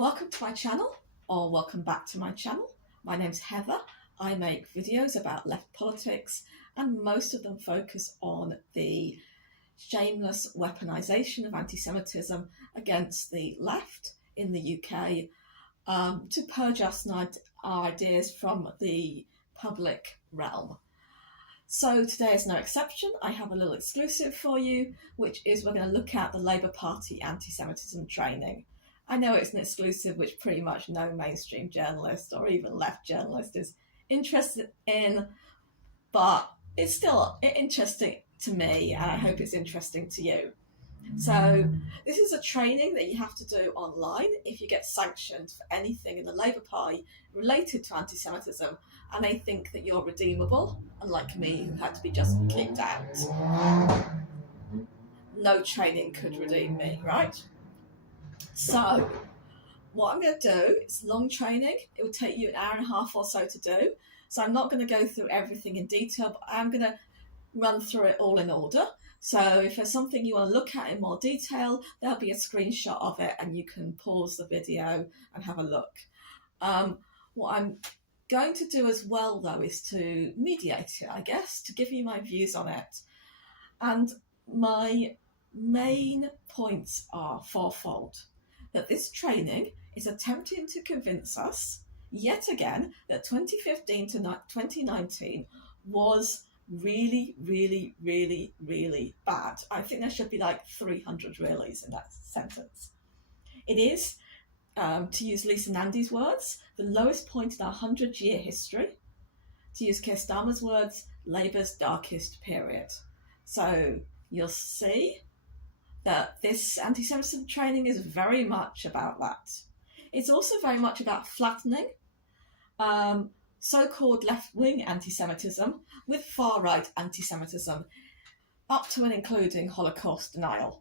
Welcome to my channel, or welcome back to my channel. My name's Heather. I make videos about left politics, and most of them focus on the shameless weaponisation of anti-Semitism against the left in the UK to purge us our ideas from the public realm. So today is no exception. I have a little exclusive for you, which is we're going to look at the Labour Party anti-Semitism training. I know it's an exclusive which pretty much no mainstream journalist or even left journalist is interested in, but it's still interesting to me, and I hope it's interesting to you. So this is a training that you have to do online if you get sanctioned for anything in the Labour Party related to anti-Semitism and they think that you're redeemable, unlike me who had to be just kicked out. No training could redeem me, right? So what I'm going to do is long training. It will take you an hour and a half or so to do. So I'm not going to go through everything in detail, but I'm going to run through it all in order. So if there's something you want to look at in more detail, there'll be a screenshot of it and you can pause the video and have a look. What I'm going to do as well, though, is to mediate it, I guess, to give you my views on it. And my main points are fourfold. That this training is attempting to convince us, yet again, that 2015 to 2019 was really, really, really, really bad. I think there should be like 300 reallys in that sentence. It is, to use Lisa Nandy's words, the lowest point in our 100-year history. To use Keir Starmer's words, Labour's darkest period. So you'll see that this anti-Semitism training is very much about that. It's also very much about flattening so-called left-wing anti-Semitism with far-right anti-Semitism, up to and including Holocaust denial.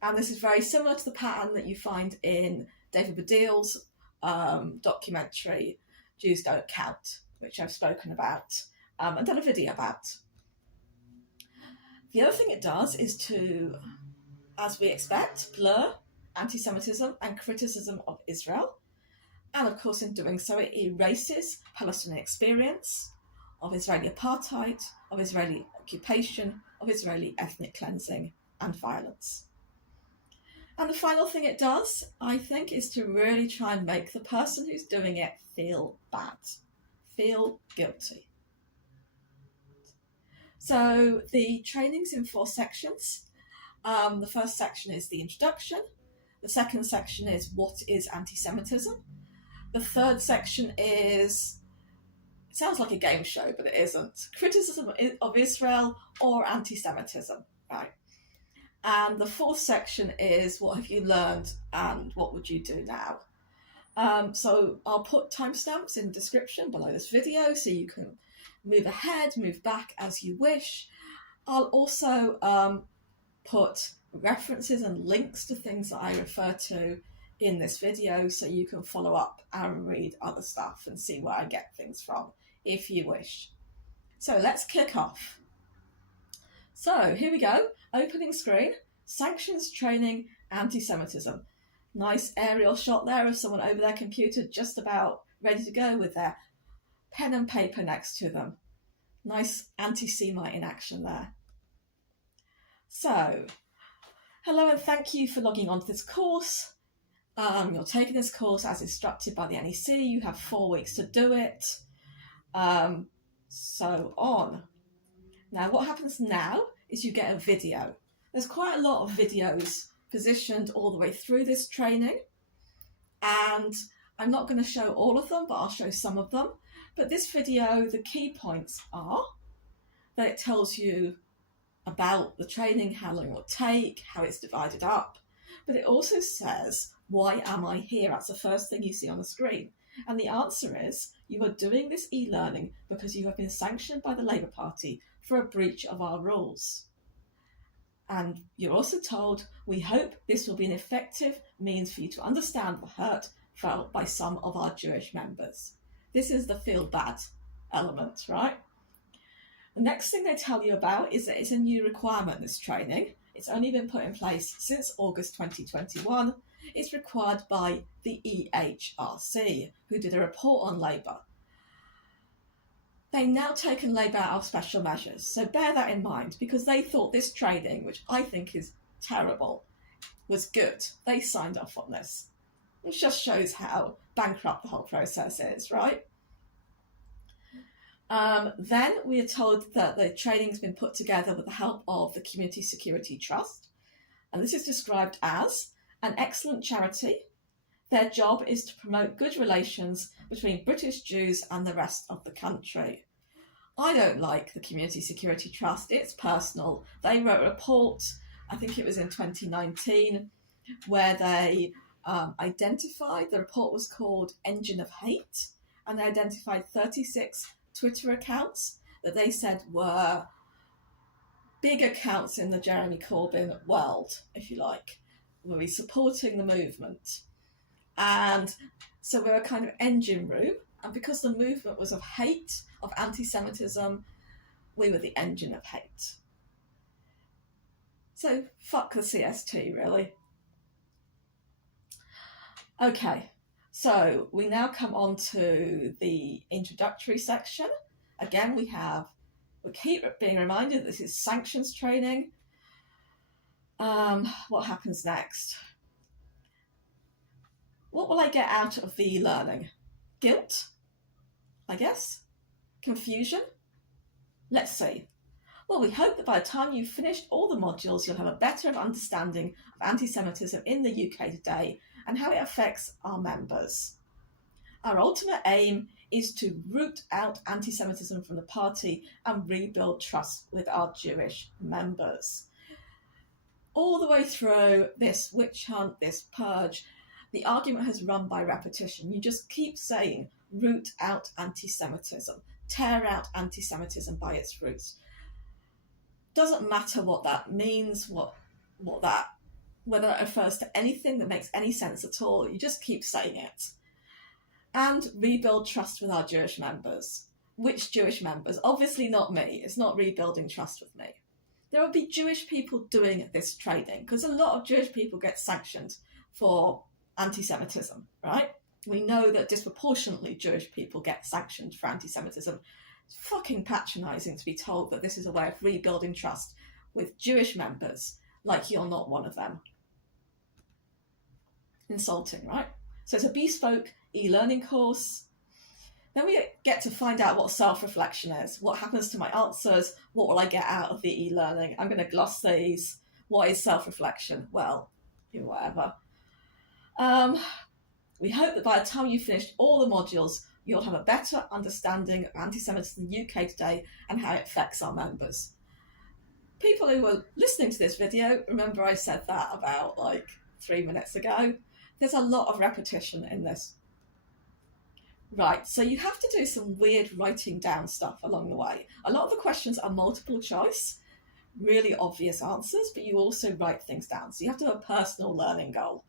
And this is very similar to the pattern that you find in David Baddiel's documentary, Jews Don't Count, which I've spoken about and done a video about. The other thing it does is to, as we expect, blur anti-Semitism and criticism of Israel. And of course, in doing so, it erases Palestinian experience of Israeli apartheid, of Israeli occupation, of Israeli ethnic cleansing and violence. And the final thing it does, I think, is to really try and make the person who's doing it feel bad, feel guilty. So the training's in 4 sections. The first section is the introduction. The second section is what is anti-Semitism. The third section is, it sounds like a game show, but it isn't, criticism of Israel or anti-Semitism, right? And the fourth section is what have you learned and what would you do now? So I'll put timestamps in the description below this video so you can move ahead, move back as you wish. I'll also put references and links to things that I refer to in this video so you can follow up and read other stuff and see where I get things from if you wish. So let's kick off. So here we go, opening screen, sanctions training, anti-Semitism. Nice aerial shot there of someone over their computer just about ready to go with their pen and paper next to them. Nice anti-Semite in action there. So, hello and thank you for logging on to this course. You're taking this course as instructed by the NEC. You have 4 weeks to do it. So on. Now, what happens now is you get a video. There's quite a lot of videos positioned all the way through this training. And I'm not going to show all of them, but I'll show some of them. But this video, the key points are that it tells you about the training, how long it will take, how it's divided up. But it also says, why am I here? That's the first thing you see on the screen. And the answer is, you are doing this e-learning because you have been sanctioned by the Labour Party for a breach of our rules. And you're also told, we hope this will be an effective means for you to understand the hurt felt by some of our Jewish members. This is the feel bad element, right? The next thing they tell you about is that it's a new requirement, this training. It's only been put in place since August 2021, It's required by the EHRC, who did a report on Labour. They've now taken Labour out of special measures, so bear that in mind, because they thought this training, which I think is terrible, was good. They signed off on this, which just shows how bankrupt the whole process is, right? Then we are told that the training's been put together with the help of the Community Security Trust, and this is described as an excellent charity. Their job is to promote good relations between British Jews and the rest of the country. I don't like the Community Security Trust. It's personal. They wrote a report, I think it was in 2019, where they identified, the report was called Engine of Hate, and they identified 36 Twitter accounts that they said were big accounts in the Jeremy Corbyn world, if you like, really supporting the movement. And so we're a kind of engine room, and because the movement was of hate, of anti-Semitism, we were the engine of hate. So fuck the CST, really. Okay, so we now come on to the introductory section. Again, we keep being reminded this is sanctions training. What happens next? What will I get out of the learning? Guilt, I guess? Confusion? Let's see. Well, we hope that by the time you've finished all the modules, you'll have a better understanding of anti-Semitism in the UK today and how it affects our members. Our ultimate aim is to root out anti-Semitism from the party and rebuild trust with our Jewish members. All the way through this witch hunt, this purge, the argument has run by repetition. You just keep saying, root out anti-Semitism, tear out anti-Semitism by its roots. Doesn't matter what that means, whether it refers to anything that makes any sense at all, you just keep saying it. And rebuild trust with our Jewish members. Which Jewish members? Obviously not me. It's not rebuilding trust with me. There will be Jewish people doing this training, because a lot of Jewish people get sanctioned for anti-Semitism, right? We know that disproportionately Jewish people get sanctioned for anti-Semitism. It's fucking patronising to be told that this is a way of rebuilding trust with Jewish members, like you're not one of them. Insulting, right? So it's a bespoke e-learning course. Then we get to find out what self-reflection is. What happens to my answers? What will I get out of the e-learning? I'm going to gloss these. What is self-reflection? Well, whatever. We hope that by the time you've finished all the modules, you'll have a better understanding of anti-Semitism in the UK today and how it affects our members. People who were listening to this video, remember I said that about 3 minutes ago. There's a lot of repetition in this. Right, so you have to do some weird writing down stuff along the way. A lot of the questions are multiple choice, really obvious answers, but you also write things down. So you have to have a personal learning goal.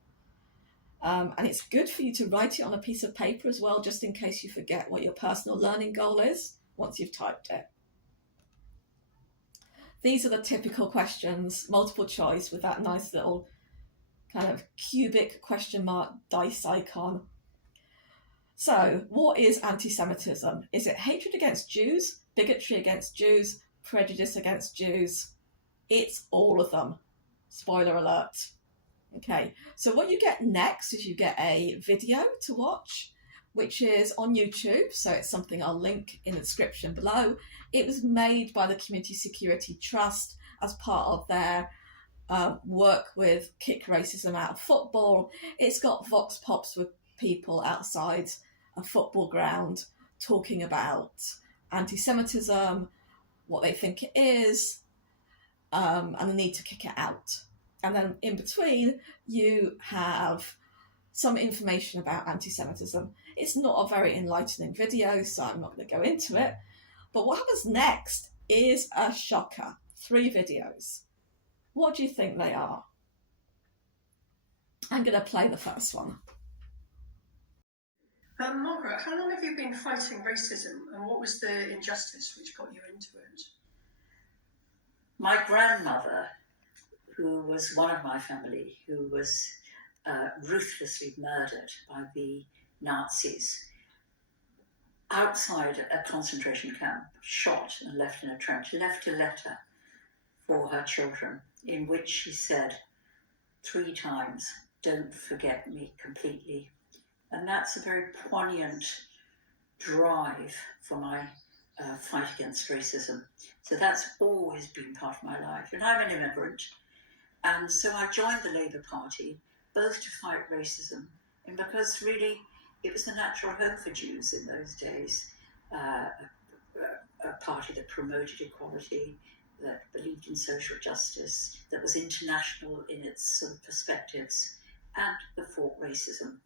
And it's good for you to write it on a piece of paper as well, just in case you forget what your personal learning goal is once you've typed it. These are the typical questions, multiple choice with that nice little kind of cubic question mark dice icon. So, what is anti-Semitism? Is it hatred against Jews, bigotry against Jews, prejudice against Jews? It's all of them. Spoiler alert. Okay, so what you get next is you get a video to watch, which is on YouTube, so it's something I'll link in the description below. It was made by the Community Security Trust as part of their work with Kick Racism Out of Football. It's got vox pops with people outside a football ground talking about anti-Semitism, what they think it is, and the need to kick it out. And then in between, you have some information about anti-Semitism. It's not a very enlightening video, so I'm not going to go into it. But what happens next is a shocker. 3 videos. What do you think they are? I'm going to play the first one. Margaret, how long have you been fighting racism, and what was the injustice which got you into it? My grandmother, who was one of my family, who was ruthlessly murdered by the Nazis outside a concentration camp, shot and left in a trench, left a letter for her children in which she said 3 times, "Don't forget me completely." And that's a very poignant drive for my fight against racism. So that's always been part of my life. And I'm an immigrant. And so I joined the Labour Party, both to fight racism and because really it was the natural home for Jews in those days. A party that promoted equality, that believed in social justice, that was international in its sort of perspectives, and that fought racism.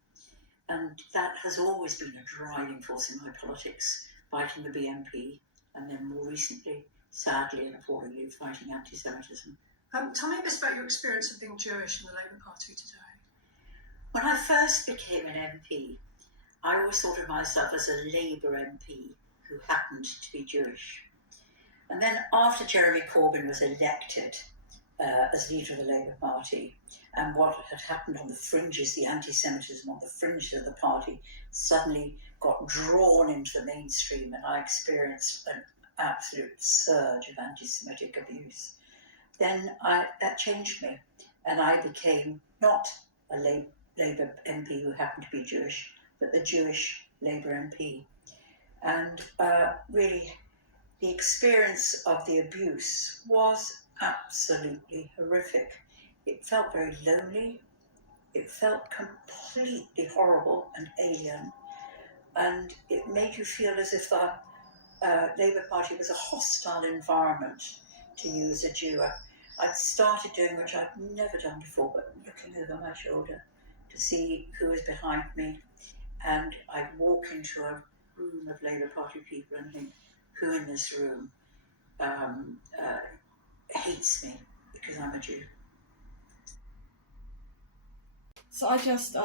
And that has always been a driving force in my politics, fighting the BNP, and then more recently, sadly and appallingly, fighting antisemitism. Tell me a bit about your experience of being Jewish in the Labour Party today. When I first became an MP, I always thought of myself as a Labour MP who happened to be Jewish. And then after Jeremy Corbyn was elected as leader of the Labour Party, and what had happened on the fringes, the anti-Semitism on the fringes of the party, suddenly got drawn into the mainstream, and I experienced an absolute surge of anti-Semitic abuse. Then that changed me, and I became not a Labour MP who happened to be Jewish, but the Jewish Labour MP. And really, the experience of the abuse was absolutely horrific. It felt very lonely. It felt completely horrible and alien. And it made you feel as if the Labour Party was a hostile environment to you as a Jew. I'd started doing, which I'd never done before, but looking over my shoulder to see who was behind me. And I'd walk into a room of Labour Party people and think, who in this room hates me because I'm a Jew? So I just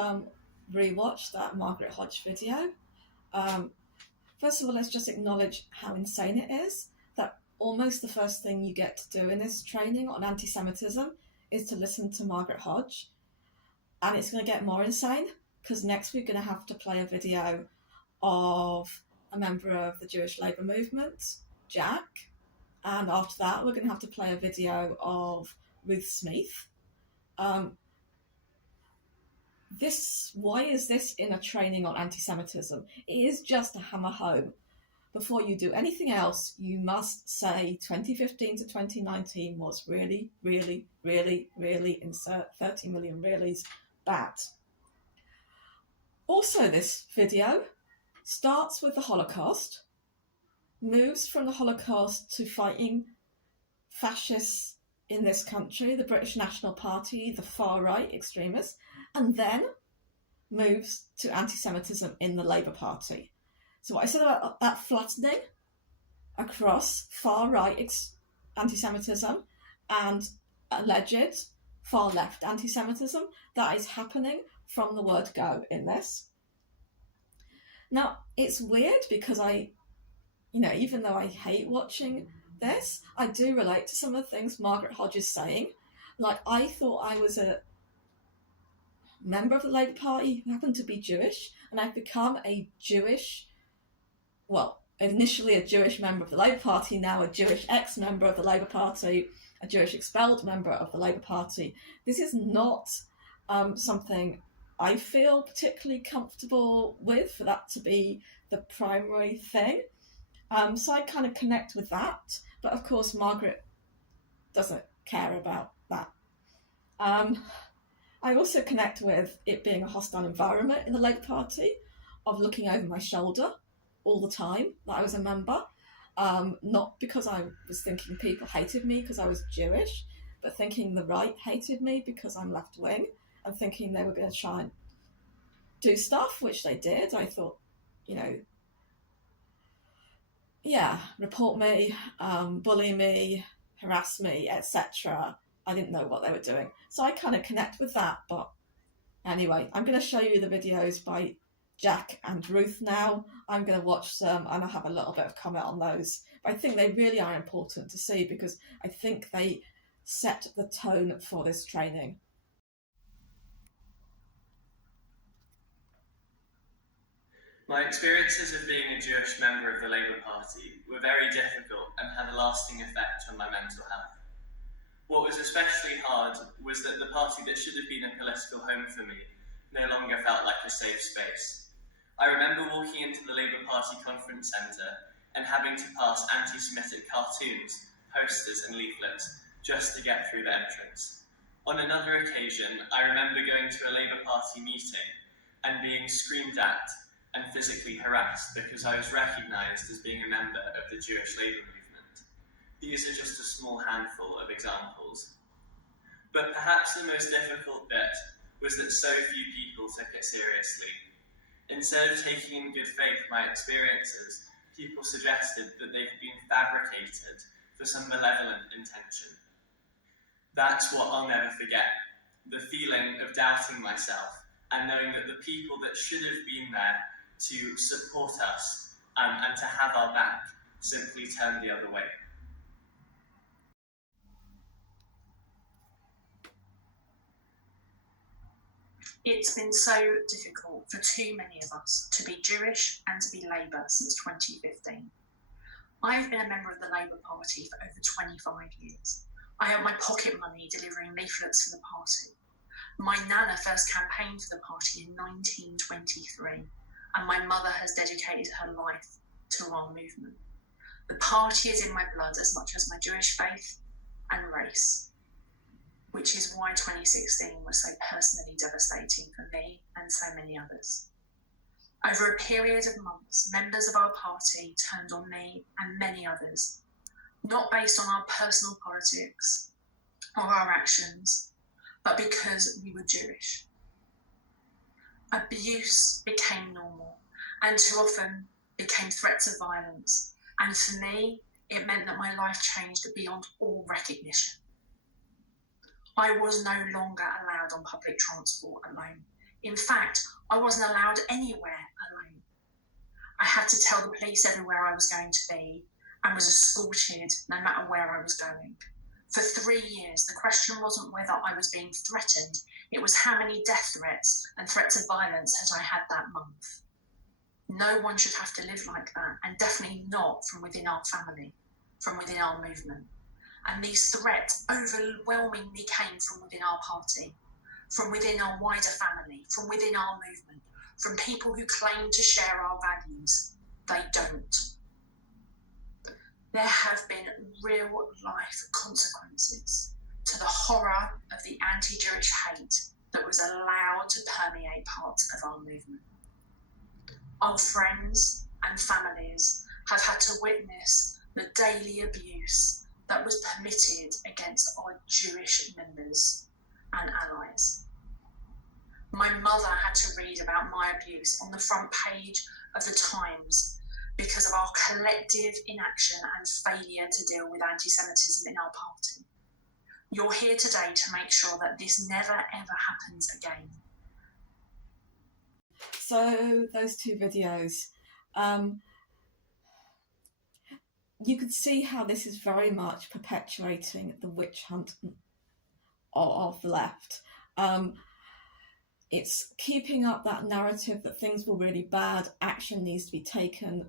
rewatched that Margaret Hodge video. First of all, let's just acknowledge how insane it is that almost the first thing you get to do in this training on anti-Semitism is to listen to Margaret Hodge. And it's going to get more insane because next we're going to have to play a video of a member of the Jewish Labour movement, Jack. And after that, we're going to have to play a video of Ruth Smith. Why is this in a training on anti-Semitism? It is just to hammer home. Before you do anything else, you must say 2015 to 2019 was really, really, really, really, insert 30 million reallys, bad. Also, this video starts with the Holocaust, moves from the Holocaust to fighting fascists in this country, the British National Party, the far-right extremists, and then moves to anti-Semitism in the Labour Party. So what I said about that flattening across far-right anti-Semitism and alleged far-left anti-Semitism, that is happening from the word go in this. Now, it's weird because even though I hate watching this, I do relate to some of the things Margaret Hodge is saying. Like, I thought I was a member of the Labour Party who happened to be Jewish, and I've become initially a Jewish member of the Labour Party, now a Jewish ex-member of the Labour Party, a Jewish expelled member of the Labour Party. This is not something I feel particularly comfortable with, for that to be the primary thing. So I kind of connect with that, but of course Margaret doesn't care about that. I also connect with it being a hostile environment in the Labour Party, of looking over my shoulder all the time that I was a member, not because I was thinking people hated me because I was Jewish, but thinking the right hated me because I'm left-wing, and thinking they were going to try and do stuff, which they did. I thought, report me, bully me, harass me, etc. I didn't know what they were doing. So I kind of connect with that. But anyway, I'm going to show you the videos by Jack and Ruth now. I'm going to watch them and I'll have a little bit of comment on those. But I think they really are important to see because I think they set the tone for this training. My experiences of being a Jewish member of the Labour Party were very difficult and had a lasting effect on my mental health. What was especially hard was that the party that should have been a political home for me no longer felt like a safe space. I remember walking into the Labour Party conference centre and having to pass anti-Semitic cartoons, posters and leaflets just to get through the entrance. On another occasion, I remember going to a Labour Party meeting and being screamed at and physically harassed because I was recognised as being a member of the Jewish labour movement. These are just a small handful of examples. But perhaps the most difficult bit was that so few people took it seriously. Instead of taking in good faith my experiences, people suggested that they had been fabricated for some malevolent intention. That's what I'll never forget, the feeling of doubting myself and knowing that the people that should have been there to support us and to have our back simply turned the other way. It's been so difficult for too many of us to be Jewish and to be Labour since 2015. I have been a member of the Labour Party for over 25 years. I earned my pocket money delivering leaflets for the party. My nana first campaigned for the party in 1923, and my mother has dedicated her life to our movement. The party is in my blood as much as my Jewish faith and race, which is why 2016 was so personally devastating for me and so many others. Over a period of months, members of our party turned on me and many others, not based on our personal politics or our actions, but because we were Jewish. Abuse became normal and too often became threats of violence. And for me, it meant that my life changed beyond all recognition. I was no longer allowed on public transport alone. In fact, I wasn't allowed anywhere alone. I had to tell the police everywhere I was going to be and was escorted no matter where I was going. For 3 years, the question wasn't whether I was being threatened, it was how many death threats and threats of violence had I had that month. No one should have to live like that, and definitely not from within our family, from within our movement. And these threats overwhelmingly came from within our party, from within our wider family, from within our movement, from people who claim to share our values. They don't. There have been real life consequences to the horror of the anti-Jewish hate that was allowed to permeate parts of our movement. Our friends and families have had to witness the daily abuse that was permitted against our Jewish members and allies. My mother had to read about my abuse on the front page of the Times because of our collective inaction and failure to deal with anti-Semitism in our party. You're here today to make sure that this never ever happens again. So those two videos, you can see how this is very much perpetuating the witch hunt of the left. It's keeping up that narrative that things were really bad, action needs to be taken,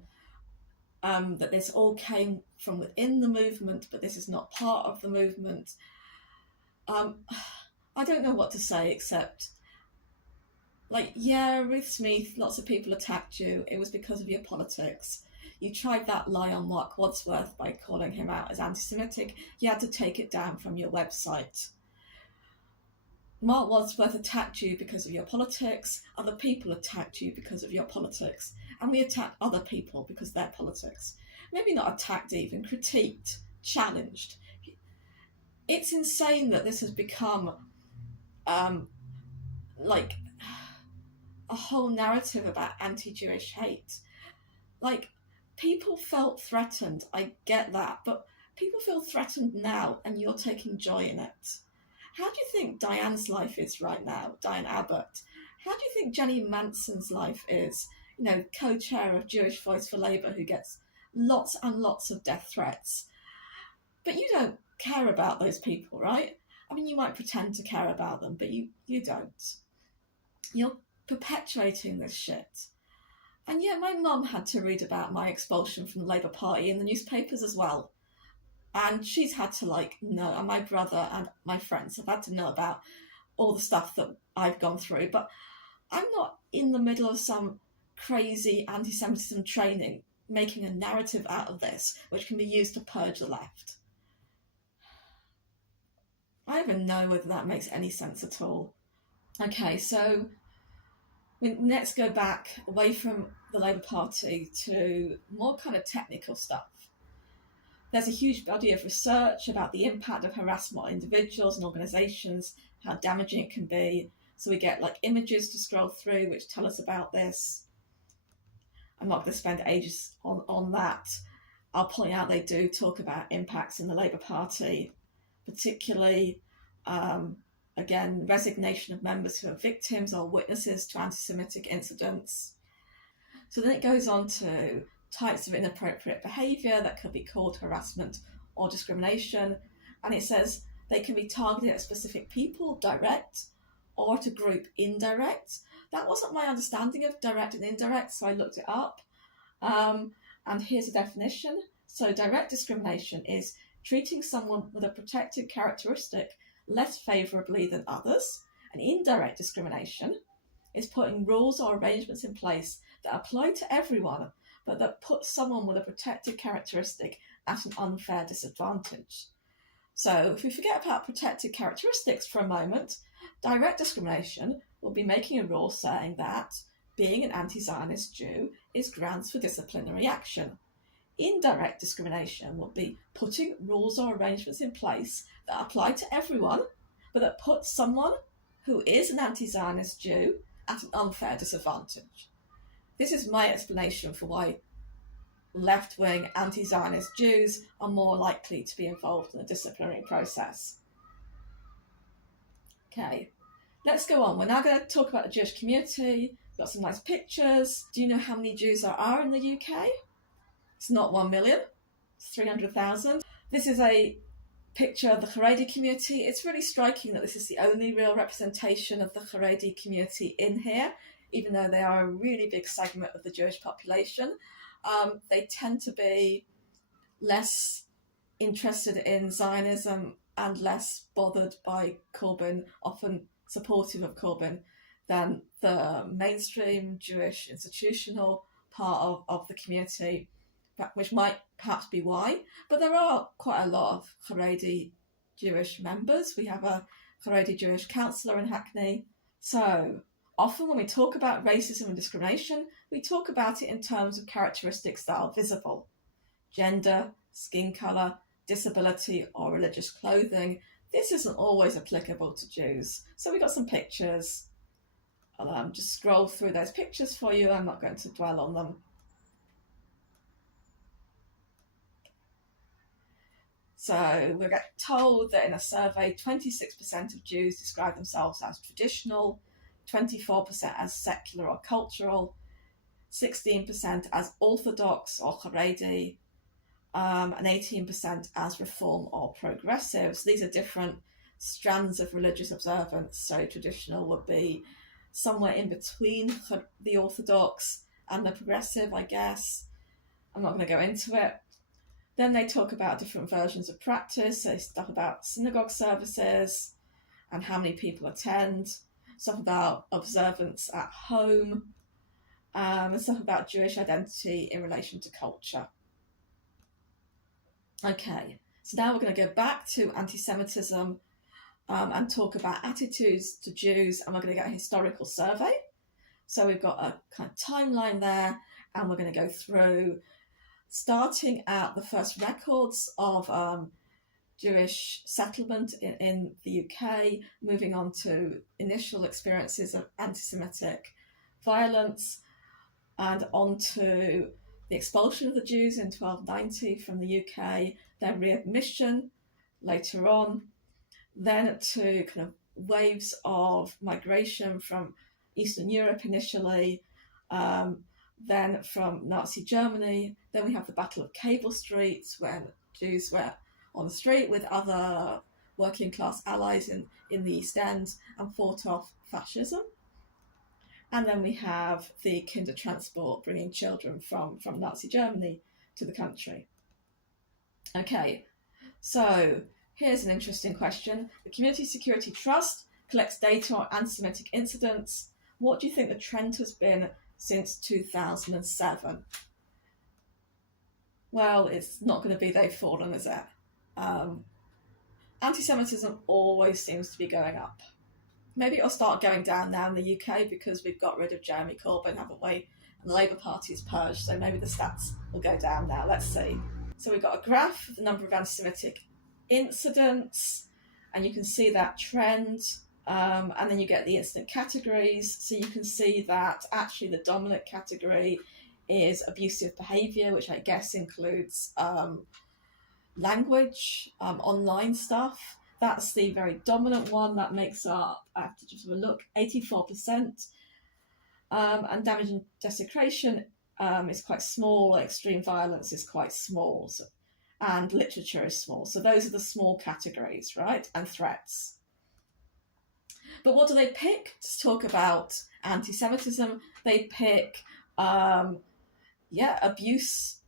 that this all came from within the movement, but this is not part of the movement. I don't know what to say except, like, yeah, Ruth Smith, lots of people attacked you. It was because of your politics. You tried that lie on Mark Wadsworth by calling him out as anti-Semitic. You had to take it down from your website. Mark Wadsworth attacked you because of your politics. Other people attacked you because of your politics. And we attack other people because of their politics. Maybe not attacked even, critiqued, challenged. It's insane that this has become like a whole narrative about anti-Jewish hate. Like, people felt threatened, I get that, but people feel threatened now and you're taking joy in it. How do you think Diane's life is right now, Diane Abbott? How do you think Jenny Manson's life is? You know, co-chair of Jewish Voice for Labour, who gets lots and lots of death threats. But you don't care about those people, right? I mean, you might pretend to care about them, but you don't. You're perpetuating this shit. And yeah, my mum had to read about my expulsion from the Labour Party in the newspapers as well. And she's had to know, and my brother and my friends have had to know about all the stuff that I've gone through. But I'm not in the middle of some crazy anti-Semitism training, making a narrative out of this, which can be used to purge the left. I don't even know whether that makes any sense at all. Okay, so let's go back away from the Labour Party to more kind of technical stuff. There's a huge body of research about the impact of harassment on individuals and organisations, how damaging it can be. So we get images to scroll through which tell us about this. I'm not going to spend ages on that. I'll point out they do talk about impacts in the Labour Party, particularly, again, resignation of members who are victims or witnesses to anti-Semitic incidents. So then it goes on to types of inappropriate behaviour that could be called harassment or discrimination. And it says they can be targeted at specific people, direct, or at a group, indirect. That wasn't my understanding of direct and indirect, so I looked it up. And here's a definition. So direct discrimination is treating someone with a protected characteristic less favourably than others. And indirect discrimination is putting rules or arrangements in place that apply to everyone, but that put someone with a protected characteristic at an unfair disadvantage. So if we forget about protected characteristics for a moment, direct discrimination will be making a rule saying that being an anti-Zionist Jew is grounds for disciplinary action. Indirect discrimination will be putting rules or arrangements in place that apply to everyone, but that put someone who is an anti-Zionist Jew at an unfair disadvantage. This is my explanation for why left-wing anti-Zionist Jews are more likely to be involved in the disciplinary process. Okay, let's go on. We're now going to talk about the Jewish community. We've got some nice pictures. Do you know how many Jews there are in the UK? It's not 1 million, it's 300,000. This is a picture of the Haredi community. It's really striking that this is the only real representation of the Haredi community in here, even though they are a really big segment of the Jewish population. They tend to be less interested in Zionism and less bothered by Corbyn, often supportive of Corbyn, than the mainstream Jewish institutional part of the community, which might perhaps be why. But there are quite a lot of Haredi Jewish members. We have a Haredi Jewish councillor in Hackney. So often when we talk about racism and discrimination, we talk about it in terms of characteristics that are visible: gender, skin colour, disability, or religious clothing. This isn't always applicable to Jews. So we've got some pictures. I'll just scroll through those pictures for you. I'm not going to dwell on them. So we get told that in a survey, 26% of Jews describe themselves as traditional, 24% as secular or cultural, 16% as Orthodox or Haredi, and 18% as Reform or Progressive. So these are different strands of religious observance. So traditional would be somewhere in between the Orthodox and the Progressive, I guess. I'm not going to go into it. Then they talk about different versions of practice. So they stuff about synagogue services and how many people attend, stuff about observance at home, and stuff about Jewish identity in relation to culture. Okay, so now we're going to go back to anti-Semitism and talk about attitudes to Jews, and we're going to get a historical survey. So we've got a kind of timeline there, and we're going to go through starting at the first records of Jewish settlement in the UK, moving on to initial experiences of anti-Semitic violence, and on to the expulsion of the Jews in 1290 from the UK, their readmission later on, then to kind of waves of migration from Eastern Europe initially, then from Nazi Germany. Then we have the Battle of Cable Street, when Jews were on the street with other working class allies in the East End and fought off fascism. And then we have the Kindertransport, bringing children from Nazi Germany to the country. Okay, so here's an interesting question. The Community Security Trust collects data on anti-Semitic incidents. What do you think the trend has been since 2007? Well, it's not going to be they've fallen, is it? Anti-Semitism always seems to be going up. Maybe it'll start going down now in the UK because we've got rid of Jeremy Corbyn, haven't we? And the Labour Party is purged, so maybe the stats will go down now. Let's see. So we've got a graph of the number of anti-Semitic incidents, and you can see that trend. And then you get the incident categories. So you can see that actually the dominant category is abusive behaviour, which I guess includes language, online stuff. That's the very dominant one. That makes up, I have to just have a look, 84%. And damage and desecration is quite small. Extreme violence is quite small. So, and literature is small. So those are the small categories, right? And threats. But what do they pick to talk about anti-Semitism? They pick, abuse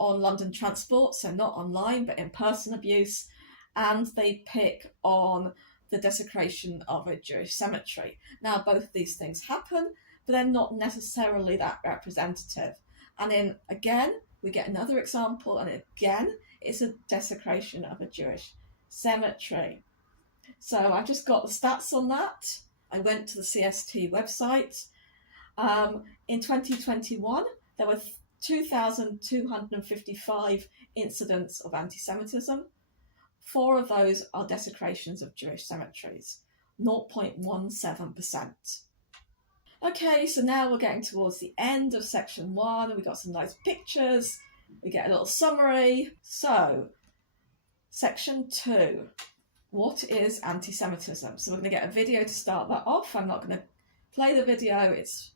on London transport, so not online, but in-person abuse, and they pick on the desecration of a Jewish cemetery. Now, both of these things happen, but they're not necessarily that representative. And then, again, we get another example, and again, it's a desecration of a Jewish cemetery. So I just got the stats on that. I went to the CST website. In 2021, there were 2,255 incidents of anti-Semitism. 4 of those are desecrations of Jewish cemeteries, 0.17%. Okay, so now we're getting towards the end of section 1. We've got some nice pictures. We get a little summary. So, section 2. What is anti-Semitism? So we're going to get a video to start that off. I'm not going to play the video. It's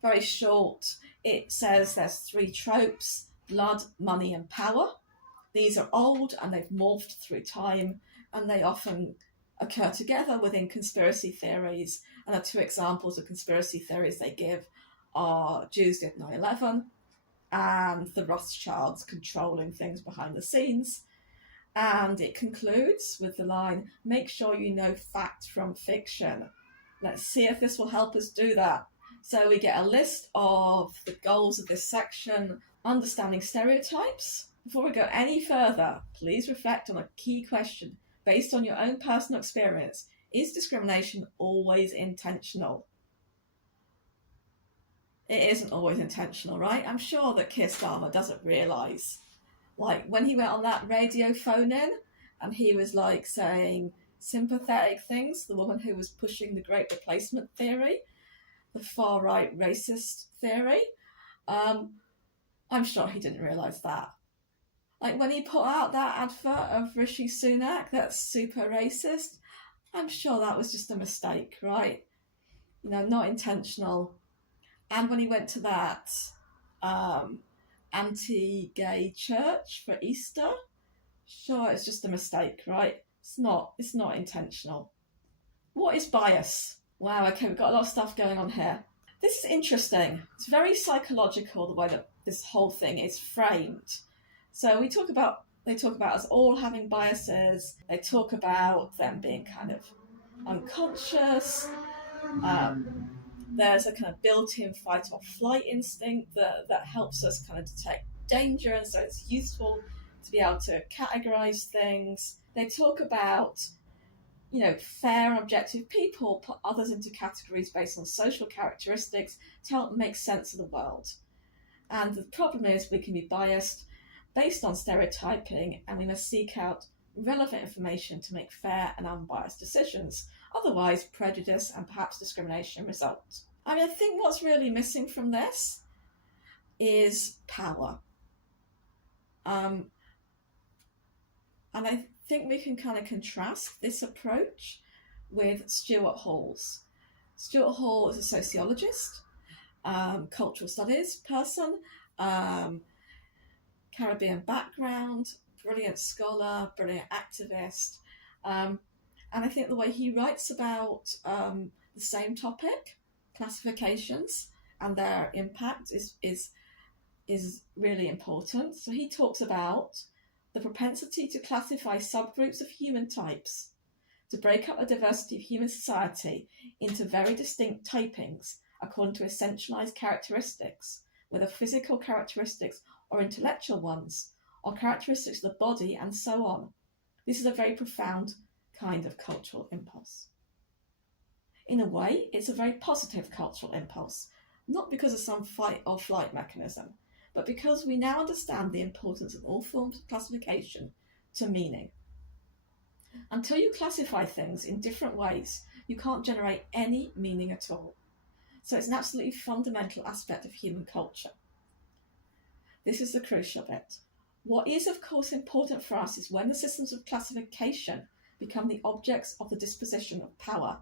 very short. It says there's 3 tropes: blood, money, and power. These are old and they've morphed through time, and they often occur together within conspiracy theories. And the 2 examples of conspiracy theories they give are Jews did 9/11 and the Rothschilds controlling things behind the scenes. And it concludes with the line, make sure you know fact from fiction. Let's see if this will help us do that. So we get a list of the goals of this section: understanding stereotypes. Before we go any further, please reflect on a key question based on your own personal experience. Is discrimination always intentional? It isn't always intentional, right? I'm sure that Keir Starmer doesn't realise. Like when he went on that radio phone-in and he was like saying sympathetic things to the woman who was pushing the Great Replacement theory, the far-right racist theory, I'm sure he didn't realise that. Like when he put out that advert of Rishi Sunak that's super racist, I'm sure that was just a mistake, right? You know, not intentional. And when he went to that anti-gay church for Easter, sure, it's just a mistake, right? It's not intentional. What is bias? Wow, okay, we've got a lot of stuff going on here. This is interesting. It's very psychological, the way that this whole thing is framed. So they talk about us all having biases. They talk about them being kind of unconscious. There's a kind of built-in fight or flight instinct that helps us kind of detect danger, and so it's useful to be able to categorize things. They talk about, you know, fair and objective people put others into categories based on social characteristics to help make sense of the world. And the problem is we can be biased based on stereotyping, and we must seek out relevant information to make fair and unbiased decisions. Otherwise, prejudice and perhaps discrimination result. I mean, I think what's really missing from this is power. And I think we can kind of contrast this approach with Stuart Hall's. Stuart Hall is a sociologist, cultural studies person, Caribbean background, brilliant scholar, brilliant activist. And I think the way he writes about the same topic classifications and their impact is really important. So he talks about the propensity to classify subgroups of human types, to break up the diversity of human society into very distinct typings according to essentialized characteristics, whether physical characteristics or intellectual ones, or characteristics of the body, and so on. This is a very profound kind of cultural impulse. In a way, it's a very positive cultural impulse, not because of some fight or flight mechanism, but because we now understand the importance of all forms of classification to meaning. Until you classify things in different ways, you can't generate any meaning at all. So it's an absolutely fundamental aspect of human culture. This is the crucial bit. What is, of course, important for us is when the systems of classification become the objects of the disposition of power.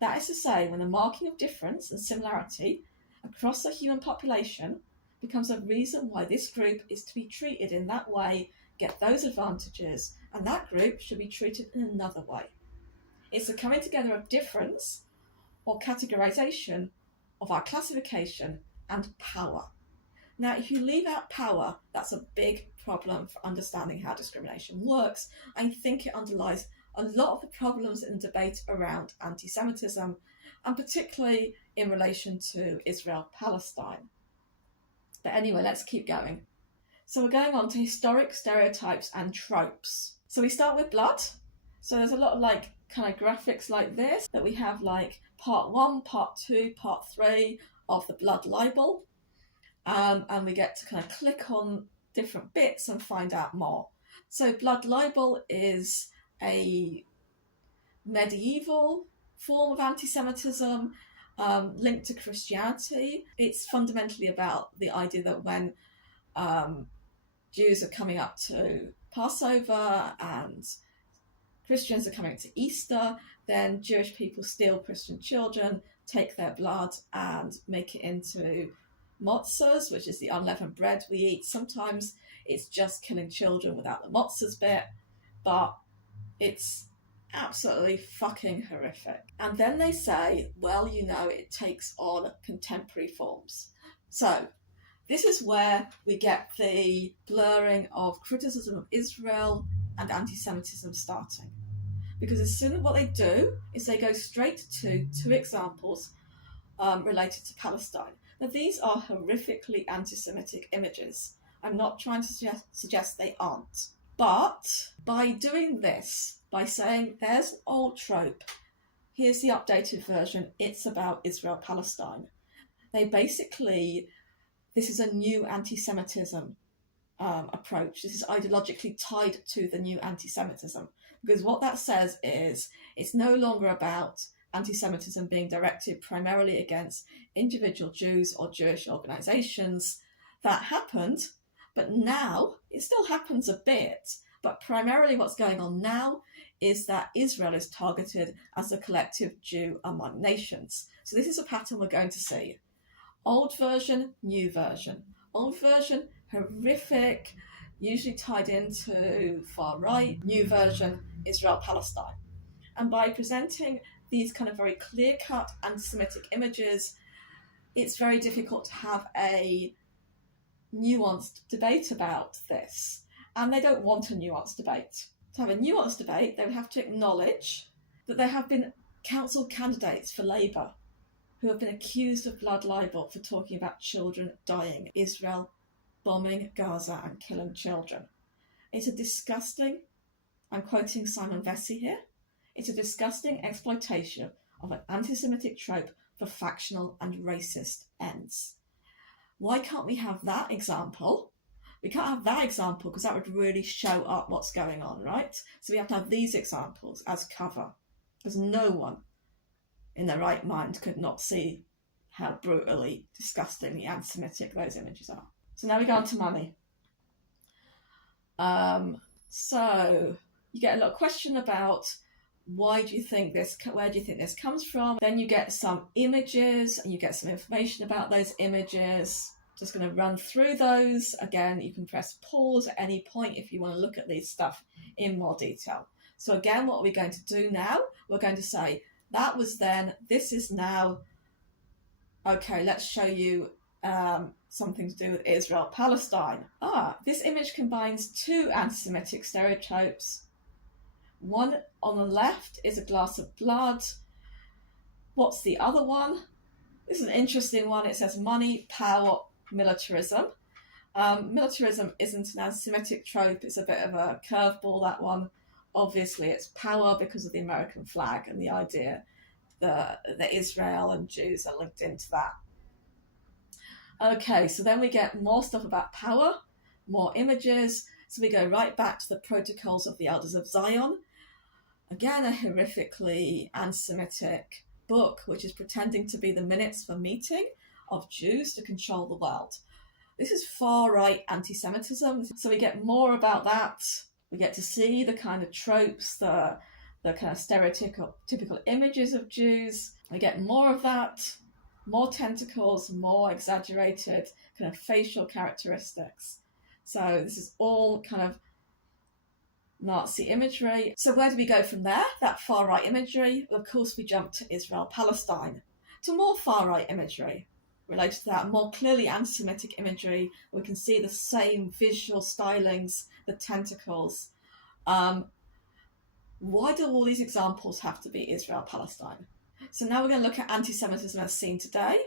That is to say, when the marking of difference and similarity across the human population becomes a reason why this group is to be treated in that way, get those advantages, and that group should be treated in another way. It's the coming together of difference or categorization of our classification and power. Now, if you leave out power, that's a big problem for understanding how discrimination works. I think it underlies a lot of the problems in debate around anti-Semitism, and particularly in relation to Israel-Palestine. But anyway, let's keep going. So we're going on to historic stereotypes and tropes. So we start with blood. So there's a lot of kind of graphics like this that we have, like part 1, part 2, part 3 of the blood libel. And we get to kind of click on different bits and find out more. So blood libel is a medieval form of anti-Semitism linked to Christianity. It's fundamentally about the idea that when Jews are coming up to Passover and Christians are coming to Easter, then Jewish people steal Christian children, take their blood and make it into matzahs, which is the unleavened bread we eat. Sometimes it's just killing children without the matzahs bit, but it's absolutely fucking horrific. And then they say, well, it takes on contemporary forms. So this is where we get the blurring of criticism of Israel and anti-Semitism starting. Because as soon as what they do is they go straight to 2 examples related to Palestine. Now, these are horrifically anti-Semitic images. I'm not trying to suggest they aren't. But by doing this, by saying there's an old trope, here's the updated version, it's about Israel-Palestine, they basically, this is a new anti-Semitism approach. This is ideologically tied to the new anti-Semitism. Because what that says is it's no longer about anti-Semitism being directed primarily against individual Jews or Jewish organisations. That happened, but now it still happens a bit. But primarily what's going on now is that Israel is targeted as a collective Jew among nations. So this is a pattern we're going to see. Old version, new version. Old version, horrific, usually tied into far right. New version, Israel-Palestine. And by presenting these kind of very clear-cut anti-Semitic images, it's very difficult to have a nuanced debate about this. And they don't want a nuanced debate. To have a nuanced debate, they would have to acknowledge that there have been council candidates for Labour who have been accused of blood libel for talking about children dying, Israel bombing Gaza and killing children. It's a disgusting, I'm quoting Simon Vesey here, it's a disgusting exploitation of an anti-Semitic trope for factional and racist ends. Why can't we have that example? We can't have that example because that would really show up what's going on, right? So we have to have these examples as cover, because no one in their right mind could not see how brutally, disgustingly anti-Semitic those images are. So now we go on to money. So you get a lot of question about where do you think this comes from? Then you get some images and you get some information about those images. Just going to run through those. Again, you can press pause at any point if you want to look at this stuff in more detail. So again, what are we going to do now? We're going to say, that was then, this is now, Okay, let's show you something to do with Israel-Palestine. This image combines two anti-Semitic stereotypes. One on the left is a glass of blood. What's the other one? This is an interesting one. It says money, power, militarism. Militarism isn't an anti-Semitic trope. It's a bit of a curveball, that one. Obviously, it's power because of the American flag and the idea that Israel and Jews are linked into that. Okay, so then we get more stuff about power, more images. So we go right back to the Protocols of the Elders of Zion. Again, a horrifically anti-Semitic book, which is pretending to be the minutes for meeting of Jews to control the world. This is far-right anti-Semitism, so we get more about that. We get to see the kind of tropes, the kind of stereotypical images of Jews. We get more of that, more tentacles, more exaggerated kind of facial characteristics. So this is all kind of Nazi imagery. So where do we go from there? That far-right imagery. Of course, we jump to Israel-Palestine, to more far-right imagery related to that, more clearly anti-Semitic imagery. We can see the same visual stylings, the tentacles. Why do all these examples have to be Israel-Palestine? So now we're going to look at anti-Semitism as seen today.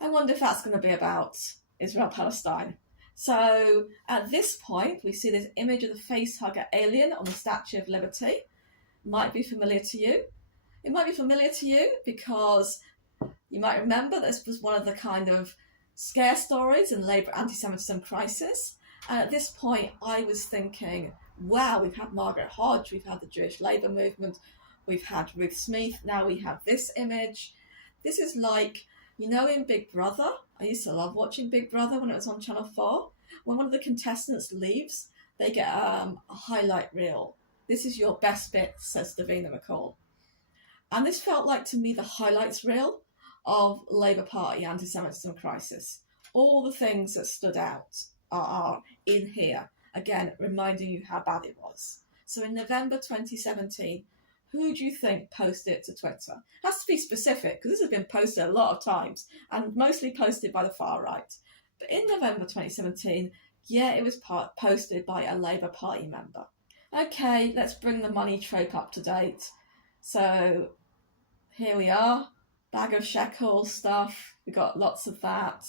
I wonder if that's going to be about Israel-Palestine. So at this point, we see this image of the facehugger alien on the Statue of Liberty. Might be familiar to you. It might be familiar to you because you might remember this was one of the kind of scare stories in Labour anti-Semitism crisis. And at this point, I was thinking, wow, we've had Margaret Hodge, we've had the Jewish Labour movement, we've had Ruth Smeeth, now we have this image. This is like, you know, in Big Brother, I used to love watching Big Brother when it was on Channel 4. When one of the contestants leaves, they get a highlight reel. This is your best bit, says Davina McCall. And this felt like, to me, the highlights reel of Labour Party anti-Semitism crisis. All the things that stood out are in here. Again, reminding you how bad it was. So in November 2017, who do you think posted it to Twitter? It has to be specific, because this has been posted a lot of times, and mostly posted by the far right. But in November 2017, yeah, it was posted by a Labour Party member. Okay, let's bring the money trope up to date. So here we are, bag of shekels stuff. We got lots of that.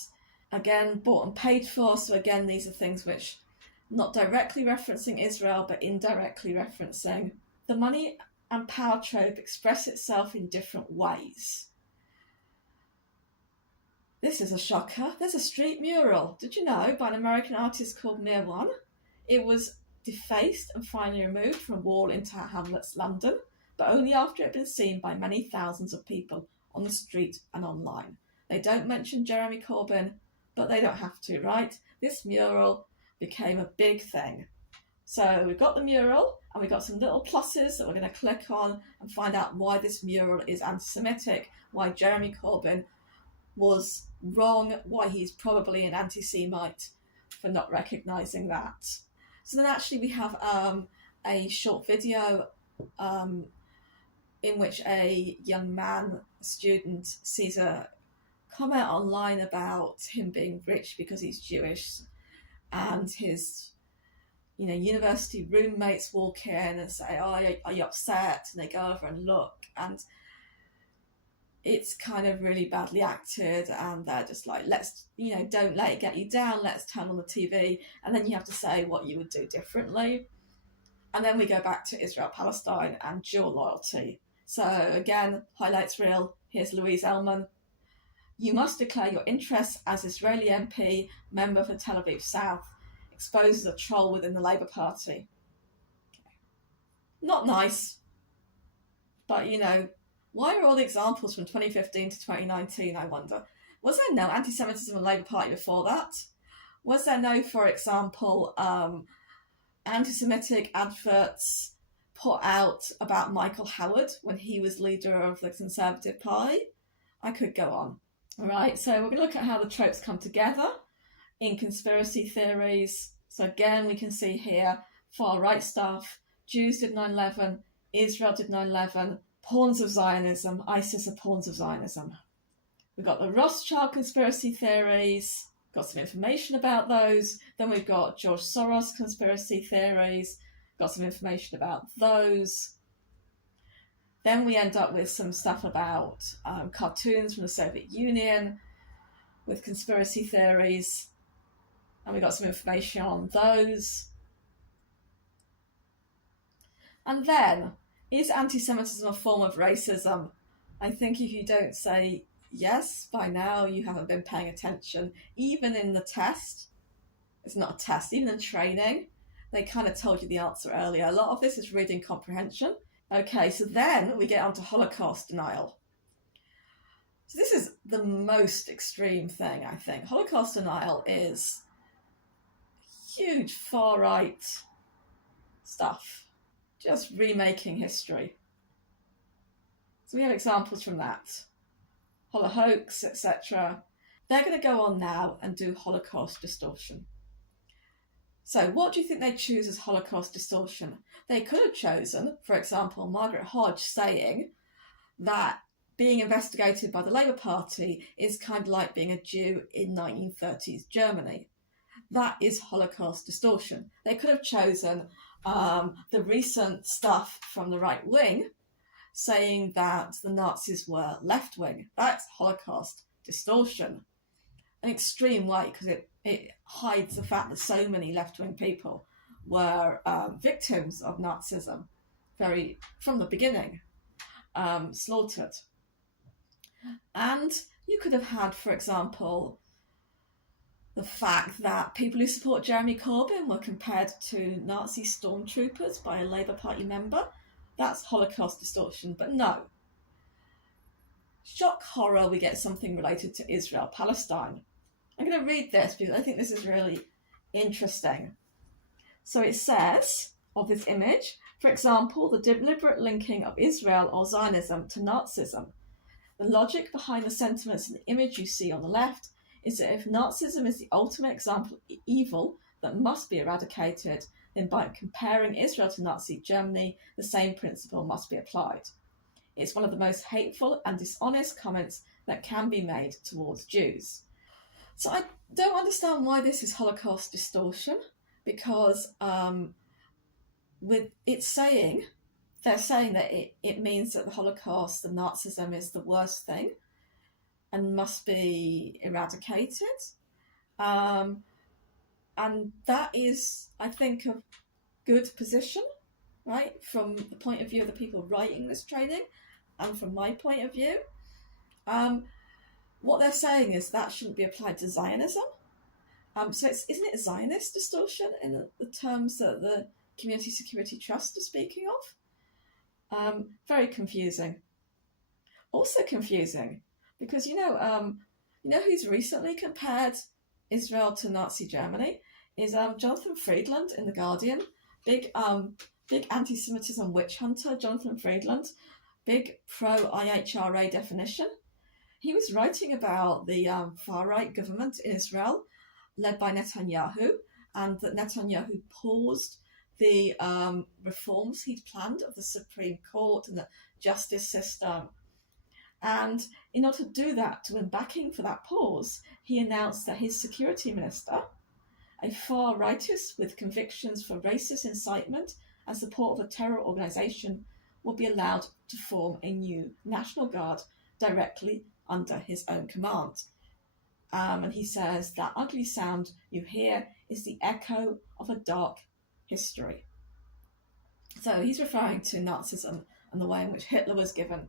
Again, bought and paid for. So again, these are things which not directly referencing Israel, but indirectly referencing. The money and power trope express itself in different ways. This is a shocker. There's a street mural, did you know, by an American artist called Mir One. It was defaced and finally removed from a wall in Tower Hamlets, London, but only after it had been seen by many thousands of people on the street and online. They don't mention Jeremy Corbyn, but they don't have to, right? This mural became a big thing. So we've got the mural, and we've got some little pluses that we're going to click on and find out why this mural is anti-Semitic, why Jeremy Corbyn was wrong, why he's probably an anti-Semite for not recognising that. So then actually we have a short video in which a young man, a student, sees a comment online about him being rich because he's Jewish, and his university roommates walk in and say, oh, are you upset? And they go over and look, and it's kind of really badly acted, and they're just like, let's, don't let it get you down, let's turn on the TV, and then you have to say what you would do differently. And then we go back to Israel-Palestine and dual loyalty. So again, highlights reel, here's Louise Ellman. You must declare your interests as Israeli MP, member for Tel Aviv South, exposes a troll within the Labour Party. Okay. Not nice, but why are all the examples from 2015 to 2019, I wonder? Was there no anti-Semitism in the Labour Party before that? Was there no, for example, anti-Semitic adverts put out about Michael Howard when he was leader of the Conservative Party? I could go on. All right, so we're going to look at how the tropes come together in conspiracy theories. So again, we can see here, far-right stuff. Jews did 9/11, Israel did 9/11, pawns of Zionism, ISIS are pawns of Zionism. We've got the Rothschild conspiracy theories, got some information about those. Then we've got George Soros conspiracy theories, got some information about those. Then we end up with some stuff about cartoons from the Soviet Union with conspiracy theories, and we got some information on those. And then, is anti-Semitism a form of racism? I think if you don't say yes by now, you haven't been paying attention. Even in the test, it's not a test, even in training, they kind of told you the answer earlier. A lot of this is reading comprehension. Okay, so then we get onto Holocaust denial. So this is the most extreme thing, I think. Holocaust denial is huge far-right stuff, just remaking history. So we have examples from that. Holocaust, etc. They're going to go on now and do Holocaust distortion. So what do you think they choose as Holocaust distortion? They could have chosen, for example, Margaret Hodge saying that being investigated by the Labour Party is kind of like being a Jew in 1930s Germany. That is Holocaust distortion. They could have chosen the recent stuff from the right wing saying that the Nazis were left wing. That's Holocaust distortion. An extreme way, because it hides the fact that so many left-wing people were victims of Nazism from the beginning, slaughtered. And you could have had, for example, the fact that people who support Jeremy Corbyn were compared to Nazi stormtroopers by a Labour Party member. That's Holocaust distortion, but no. Shock horror, we get something related to Israel-Palestine. I'm going to read this because I think this is really interesting. So it says, of this image, for example, the deliberate linking of Israel or Zionism to Nazism. The logic behind the sentiments in the image you see on the left is that if Nazism is the ultimate example of evil that must be eradicated, then by comparing Israel to Nazi Germany, the same principle must be applied. It's one of the most hateful and dishonest comments that can be made towards Jews. So I don't understand why this is Holocaust distortion, because they're saying that it means that the Holocaust, the Nazism, is the worst thing and must be eradicated. And that is, I think, a good position, right, from the point of view of the people writing this training and from my point of view. What they're saying is that shouldn't be applied to Zionism. So isn't it Zionist distortion in the terms that the Community Security Trust is speaking of? Very confusing. Also confusing because you know who's recently compared Israel to Nazi Germany is Jonathan Friedland in The Guardian. Big anti-Semitism witch hunter, Jonathan Friedland. Big pro-IHRA definition. He was writing about the far-right government in Israel, led by Netanyahu, and that Netanyahu paused the reforms he'd planned of the Supreme Court and the justice system. And in order to do that, to win backing for that pause, he announced that his security minister, a far-rightist with convictions for racist incitement and support of a terror organisation, will be allowed to form a new National Guard directly under his own command. And he says that ugly sound you hear is the echo of a dark history. So he's referring to Nazism and the way in which Hitler was given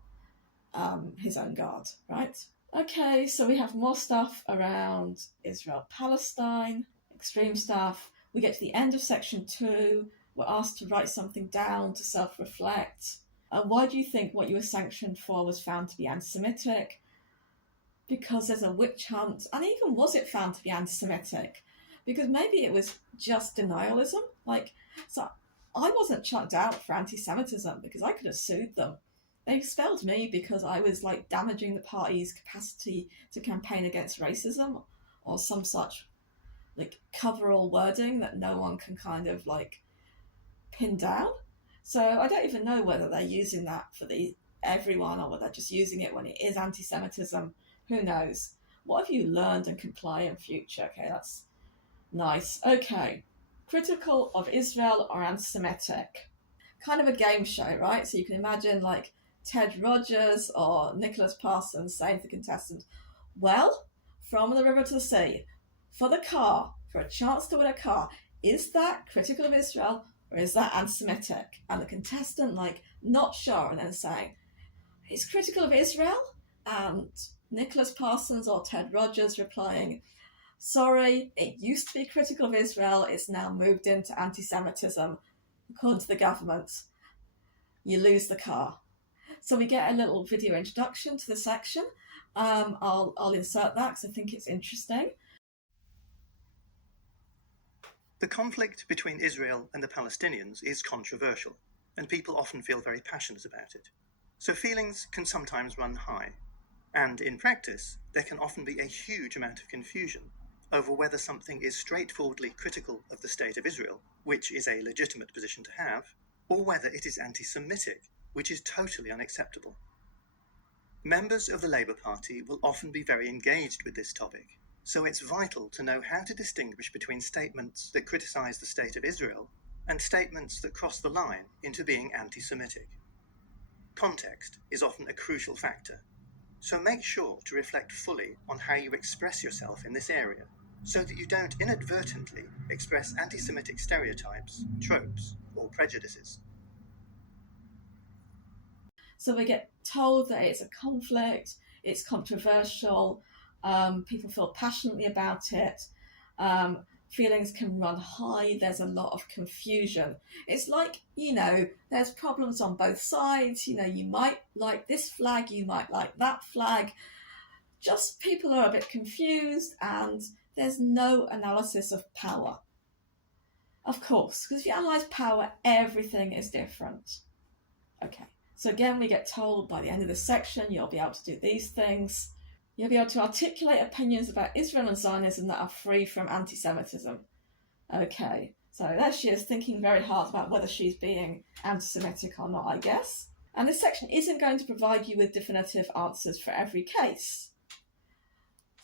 his own guard, right? Okay, so we have more stuff around Israel-Palestine, extreme stuff. We get to the end of section 2. We're asked to write something down to self-reflect. Why do you think what you were sanctioned for was found to be anti-Semitic? Because there's a witch hunt. And even was it found to be anti-Semitic? Because maybe it was just denialism. So I wasn't chucked out for anti-Semitism because I could have sued them. They expelled me because I was damaging the party's capacity to campaign against racism or some such coverall wording that no one can kind of pin down. So I don't even know whether they're using that for everyone or whether they're just using it when it is anti-Semitism. Who knows? What have you learned and can apply in future? Okay, that's nice. Okay, critical of Israel or anti-Semitic? Kind of a game show, right? So you can imagine like Ted Rogers or Nicholas Parsons saying to the contestant, well, from the river to the sea, for the car, for a chance to win a car, is that critical of Israel or is that anti-Semitic? And the contestant like not sure and then saying, it's critical of Israel. And Nicholas Parsons or Ted Rogers replying, sorry, it used to be critical of Israel, it's now moved into anti-Semitism. According to the government, you lose the car. So we get a little video introduction to the section. I'll insert that because I think it's interesting. The conflict between Israel and the Palestinians is controversial, and people often feel very passionate about it. So feelings can sometimes run high, and in practice, there can often be a huge amount of confusion over whether something is straightforwardly critical of the state of Israel, which is a legitimate position to have, or whether it is anti-Semitic, which is totally unacceptable. Members of the Labour Party will often be very engaged with this topic, so it's vital to know how to distinguish between statements that criticise the state of Israel and statements that cross the line into being anti-Semitic. Context is often a crucial factor, so make sure to reflect fully on how you express yourself in this area, so that you don't inadvertently express anti-Semitic stereotypes, tropes, or prejudices. So we get told that it's a conflict, it's controversial, people feel passionately about it, feelings can run high, there's a lot of confusion. It's like, there's problems on both sides, you might like this flag, you might like that flag. Just people are a bit confused and there's no analysis of power. Of course, because if you analyse power, everything is different. Okay. So again, we get told by the end of this section, you'll be able to do these things. You'll be able to articulate opinions about Israel and Zionism that are free from anti-Semitism. Okay, so there she is thinking very hard about whether she's being anti-Semitic or not, I guess. And this section isn't going to provide you with definitive answers for every case.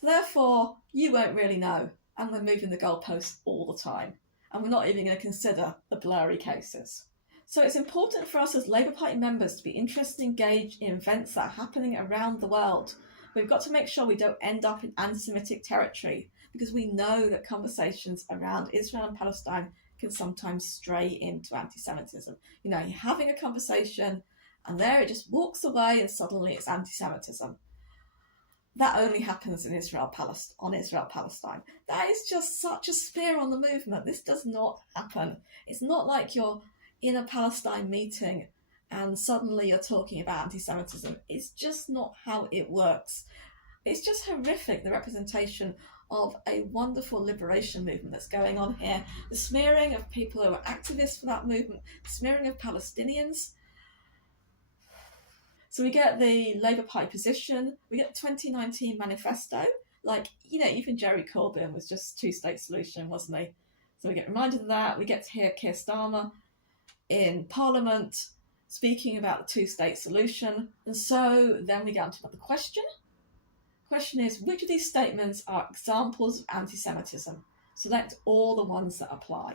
Therefore, you won't really know, and we're moving the goalposts all the time. And we're not even going to consider the blurry cases. So it's important for us as Labour Party members to be interested and engaged in events that are happening around the world. We've got to make sure we don't end up in anti-Semitic territory, because we know that conversations around Israel and Palestine can sometimes stray into anti-Semitism. You're having a conversation and there it just walks away and suddenly it's anti-Semitism. That only happens in on Israel-Palestine. That is just such a spear on the movement. This does not happen. It's not like you're in a Palestine meeting and suddenly you're talking about anti-Semitism. It's just not how it works. It's just horrific, the representation of a wonderful liberation movement that's going on here. The smearing of people who are activists for that movement, the smearing of Palestinians. So we get the Labour Party position, we get the 2019 manifesto. Even Jerry Corbyn was just two-state solution, wasn't he? So we get reminded of that. We get to hear Keir Starmer in Parliament speaking about the two-state solution. And so then we get on to the question. The question is, which of these statements are examples of anti-Semitism? Select all the ones that apply.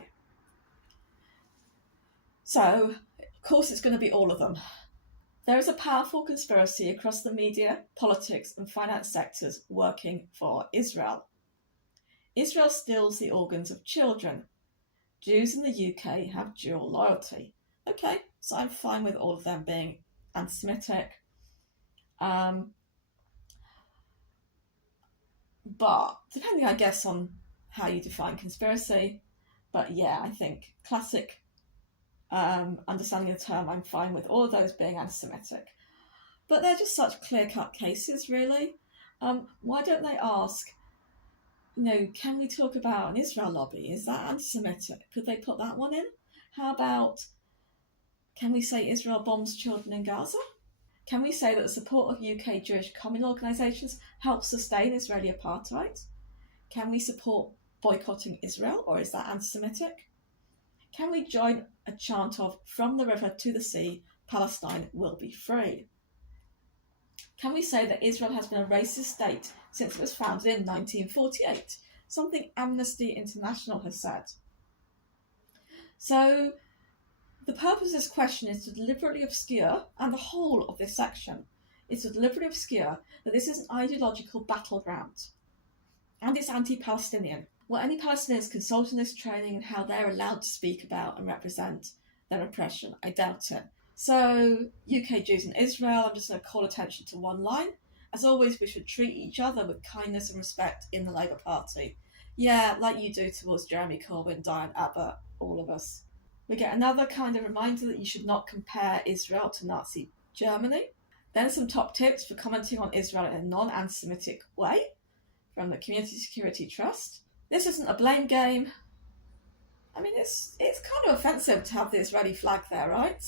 So, of course, it's going to be all of them. There is a powerful conspiracy across the media, politics and finance sectors working for Israel. Israel steals the organs of children. Jews in the UK have dual loyalty. Okay, so I'm fine with all of them being anti-Semitic. But depending, I guess, on how you define conspiracy. But yeah, I think classic understanding of the term, I'm fine with all of those being anti-Semitic. But they're just such clear-cut cases, really. Why don't they ask, can we talk about an Israel lobby? Is that anti-Semitic? Could they put that one in? How about, can we say Israel bombs children in Gaza? Can we say that the support of UK Jewish communal organisations helps sustain Israeli apartheid? Can we support boycotting Israel, or is that anti-Semitic? Can we join a chant of, from the river to the sea, Palestine will be free? Can we say that Israel has been a racist state since it was founded in 1948? Something Amnesty International has said. So the purpose of this question is to deliberately obscure, and the whole of this section is to deliberately obscure, that this is an ideological battleground. And it's anti-Palestinian. Were any Palestinians consulted in this training and how they're allowed to speak about and represent their oppression? I doubt it. So, UK Jews in Israel, I'm just going to call attention to one line. As always, we should treat each other with kindness and respect in the Labour Party. Yeah, like you do towards Jeremy Corbyn, Diane Abbott, all of us. We get another kind of reminder that you should not compare Israel to Nazi Germany. Then some top tips for commenting on Israel in a non-anti-Semitic way from the Community Security Trust. This isn't a blame game. I mean, it's kind of offensive to have the Israeli flag there, right?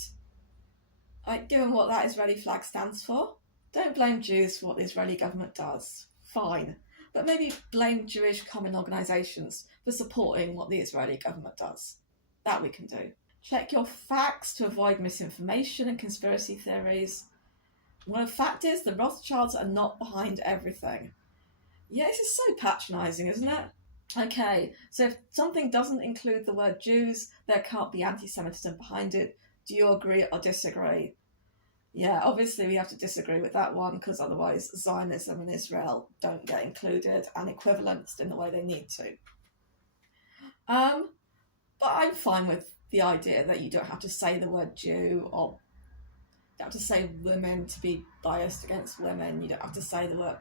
Like, given what that Israeli flag stands for. Don't blame Jews for what the Israeli government does. Fine. But maybe blame Jewish common organisations for supporting what the Israeli government does. That we can do. Check your facts to avoid misinformation and conspiracy theories. Well, the fact is, the Rothschilds are not behind everything. Yeah, this is so patronising, isn't it? Okay, so if something doesn't include the word Jews, there can't be anti-Semitism behind it. Do you agree or disagree? Yeah, obviously we have to disagree with that one, because otherwise Zionism and Israel don't get included and equivalenced in the way they need to. But I'm fine with the idea that you don't have to say the word Jew, or you don't have to say women to be biased against women. You don't have to say the word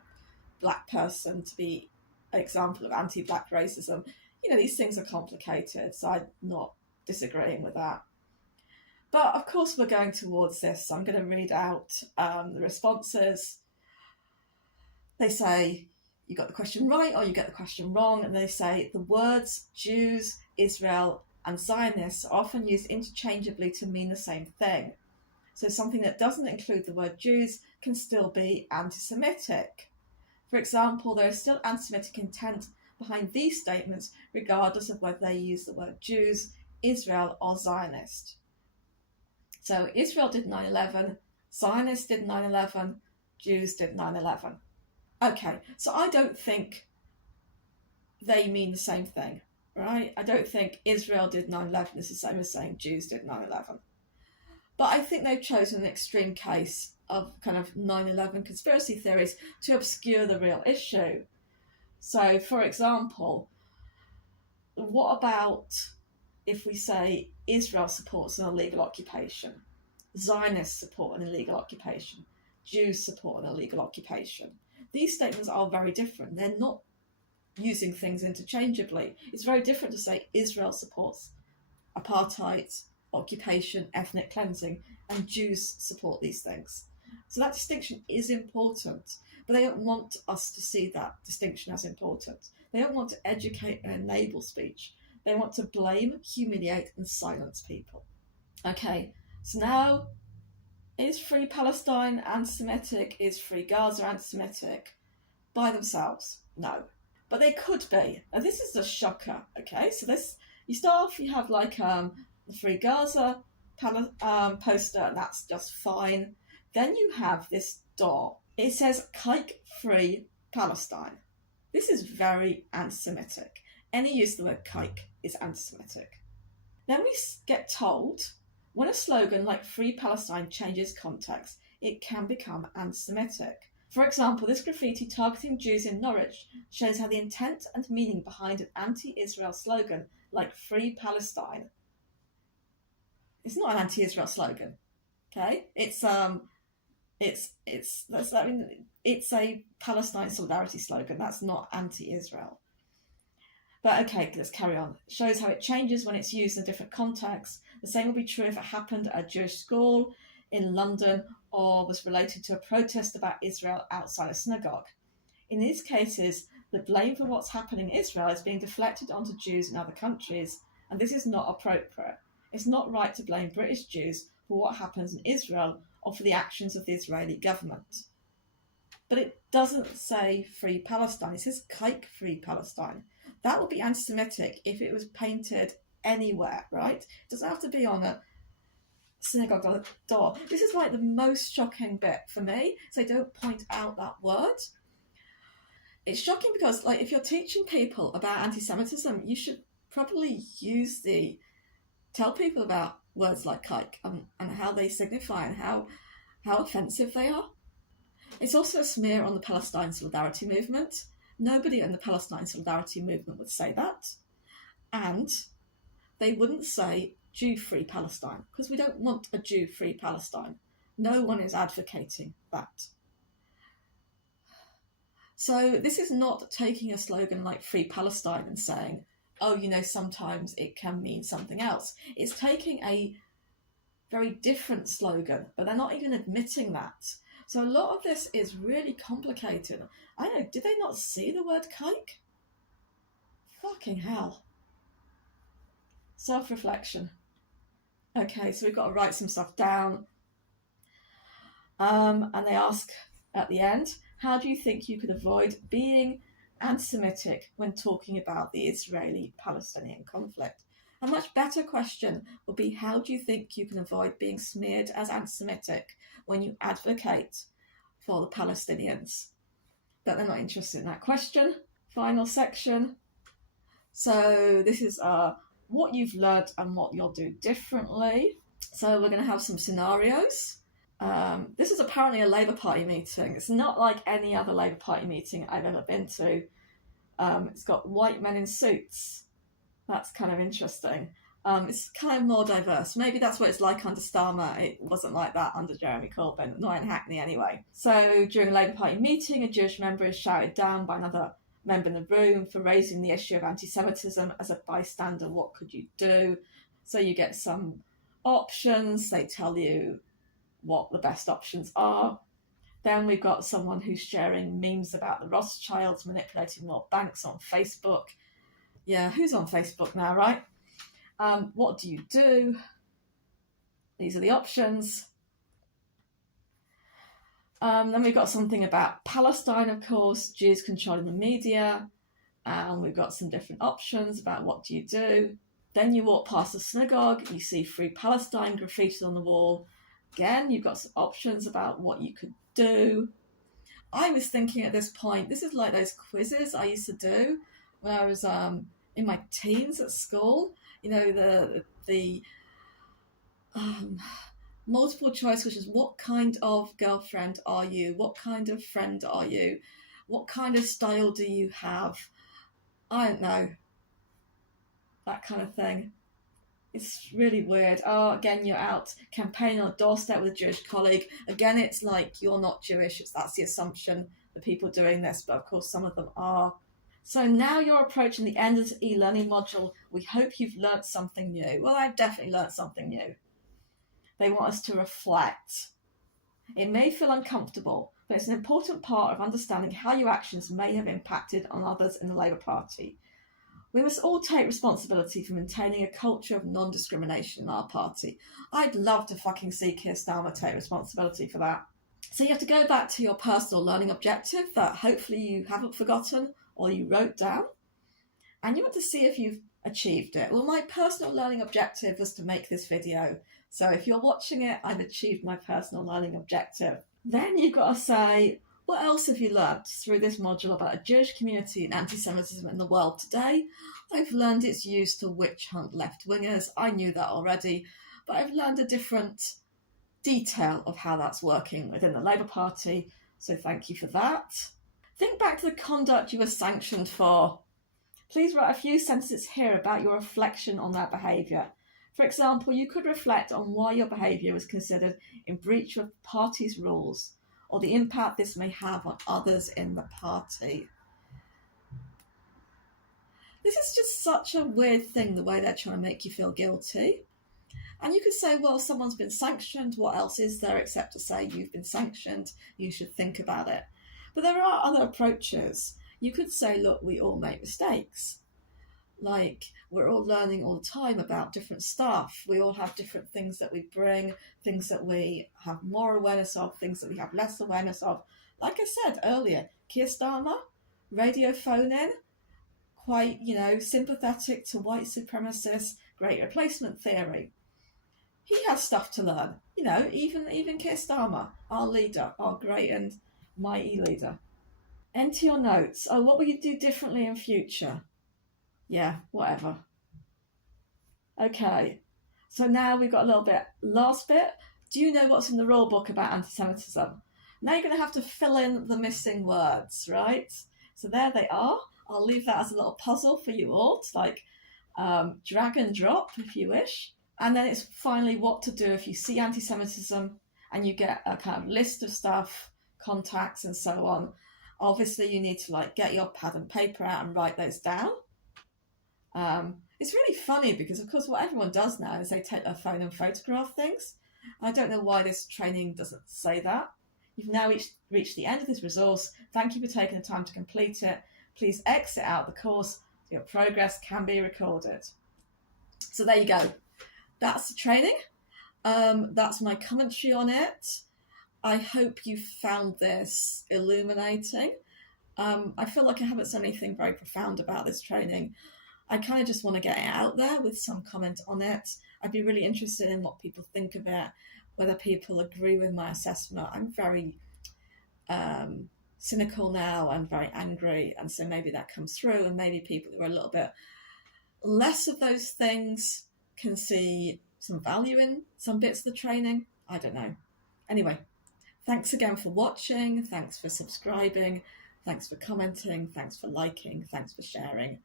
black person to be an example of anti-black racism. You know, these things are complicated, so I'm not disagreeing with that. But of course we're going towards this, so I'm going to read out the responses. They say you got the question right or you get the question wrong, and they say the words Jews, Israel and Zionists are often used interchangeably to mean the same thing. So something that doesn't include the word Jews can still be anti-Semitic. For example, there is still anti-Semitic intent behind these statements regardless of whether they use the word Jews, Israel or Zionist. So Israel did 9/11, Zionists did 9/11, Jews did 9/11. Okay, so I don't think they mean the same thing, right? I don't think Israel did 9/11 is the same as saying Jews did 9/11. But I think they've chosen an extreme case of kind of 9/11 conspiracy theories to obscure the real issue. So, for example, what about if we say Israel supports an illegal occupation, Zionists support an illegal occupation, Jews support an illegal occupation? These statements are very different. They're not using things interchangeably. It's very different to say Israel supports apartheid, occupation, ethnic cleansing, and Jews support these things. So that distinction is important, but they don't want us to see that distinction as important. They don't want to educate and enable speech. They want to blame, humiliate, and silence people. Okay, so now, is Free Palestine anti-Semitic? Is Free Gaza anti-Semitic? By themselves, no. But they could be. And this is a shocker, okay? So this, you start off, you have like the Free Gaza poster, and that's just fine. Then you have this dot. It says Kike Free Palestine. This is very anti-Semitic. Any use of the word kike is anti-Semitic. Then we get told, when a slogan like Free Palestine changes context, it can become anti-Semitic. For example, this graffiti targeting Jews in Norwich shows how the intent and meaning behind an anti-Israel slogan like Free Palestine. It's not an anti-Israel slogan, okay? It's a Palestine solidarity slogan. That's not anti-Israel. But okay, let's carry on. It shows how it changes when it's used in a different context. The same will be true if it happened at a Jewish school in London or was related to a protest about Israel outside a synagogue. In these cases, the blame for what's happening in Israel is being deflected onto Jews in other countries, and this is not appropriate. It's not right to blame British Jews for what happens in Israel or for the actions of the Israeli government. But it doesn't say Free Palestine, it says Kike Free Palestine. That would be anti-Semitic if it was painted anywhere, right? It doesn't have to be on a synagogue on the door. This is like the most shocking bit for me, so they don't point out that word. It's shocking because, like, if you're teaching people about anti-Semitism, you should probably tell people about words like kike and how they signify and how offensive they are. It's also a smear on the Palestine Solidarity Movement. Nobody in the Palestine Solidarity Movement would say that. And they wouldn't say Jew-free Palestine, because we don't want a Jew-free Palestine. No one is advocating that. So this is not taking a slogan like Free Palestine and saying, oh, you know, sometimes it can mean something else. It's taking a very different slogan, but they're not even admitting that. So a lot of this is really complicated. I know, did they not see the word kike? Fucking hell. Self-reflection. Okay, so we've got to write some stuff down. And they ask at the end, how do you think you could avoid being anti-Semitic when talking about the Israeli-Palestinian conflict? A much better question would be, how do you think you can avoid being smeared as anti-Semitic when you advocate for the Palestinians? But they're not interested in that question. Final section. So this is what you've learned and what you'll do differently. So we're going to have some scenarios. This is apparently a Labour Party meeting. It's not like any other Labour Party meeting I've ever been to. It's got white men in suits. That's kind of interesting. It's kind of more diverse. Maybe that's what it's like under Starmer. It wasn't like that under Jeremy Corbyn, not in Hackney anyway. So during a Labour Party meeting, a Jewish member is shouted down by another member in the room for raising the issue of anti-Semitism. As a bystander, what could you do? So you get some options. They tell you what the best options are. Then we've got someone who's sharing memes about the Rothschilds manipulating more banks on Facebook. Yeah, who's on Facebook now, right? What do you do? These are the options. Then we've got something about Palestine, of course, Jews controlling the media. And we've got some different options about what do you do. Then you walk past the synagogue, you see Free Palestine graffiti on the wall. Again, you've got some options about what you could do. I was thinking at this point, this is like those quizzes I used to do when I was in my teens at school. You know, the multiple choice, which is what kind of girlfriend are you? What kind of friend are you? What kind of style do you have? I don't know. That kind of thing. It's really weird. Oh, again, you're out campaigning on a doorstep with a Jewish colleague. Again, it's like you're not Jewish. That's the assumption, the people doing this, but of course some of them are. So now you're approaching the end of the e-learning module. We hope you've learnt something new. Well, I've definitely learnt something new. They want us to reflect. It may feel uncomfortable, but it's an important part of understanding how your actions may have impacted on others in the Labour Party. We must all take responsibility for maintaining a culture of non-discrimination in our party. I'd love to fucking see Keir Starmer take responsibility for that. So you have to go back to your personal learning objective that hopefully you haven't forgotten or you wrote down, and you want to see if you've achieved it. Well, my personal learning objective was to make this video. So if you're watching it, I've achieved my personal learning objective. Then you've got to say, what else have you learned through this module about a Jewish community and anti-Semitism in the world today? I've learned it's used to witch hunt left-wingers. I knew that already, but I've learned a different detail of how that's working within the Labour Party, so thank you for that. Think back to the conduct you were sanctioned for. Please write a few sentences here about your reflection on that behaviour. For example, you could reflect on why your behaviour was considered in breach of the party's rules, or the impact this may have on others in the party. This is just such a weird thing, the way they're trying to make you feel guilty. And you could say, well, someone's been sanctioned, what else is there except to say you've been sanctioned, you should think about it. But there are other approaches. You could say, look, we all make mistakes. Like, we're all learning all the time about different stuff. We all have different things that we bring, things that we have more awareness of, things that we have less awareness of. Like I said earlier, Keir Starmer, radio phone-in, quite, sympathetic to white supremacists, great replacement theory. he has stuff to learn. You know, even Keir Starmer, our leader, our great and mighty leader. Enter your notes. Oh, what will you do differently in future? Yeah, whatever. Okay, so now we've got a little bit. Last bit. Do you know what's in the rule book about anti-Semitism? Now you're going to have to fill in the missing words, right? So there they are. I'll leave that as a little puzzle for you all to like drag and drop if you wish. And then it's finally what to do if you see anti-Semitism and you get a kind of list of stuff, contacts and so on. Obviously you need to like get your pad and paper out and write those down. It's really funny because of course what everyone does now is they take their phone and photograph things. I don't know why this training doesn't say that. You've now reached the end of this resource. Thank you for taking the time to complete it. Please exit out the course so your progress can be recorded. So there you go. That's the training. That's my commentary on it. I hope you found this illuminating. I feel like I haven't said anything very profound about this training. I kind of just want to get it out there with some comment on it. I'd be really interested in what people think of it, whether people agree with my assessment. I'm very cynical now and very angry, and so maybe that comes through, and maybe people who are a little bit less of those things can see some value in some bits of the training. I don't know. Anyway, thanks again for watching. Thanks for subscribing. Thanks for commenting. Thanks for liking. Thanks for sharing.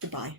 Goodbye.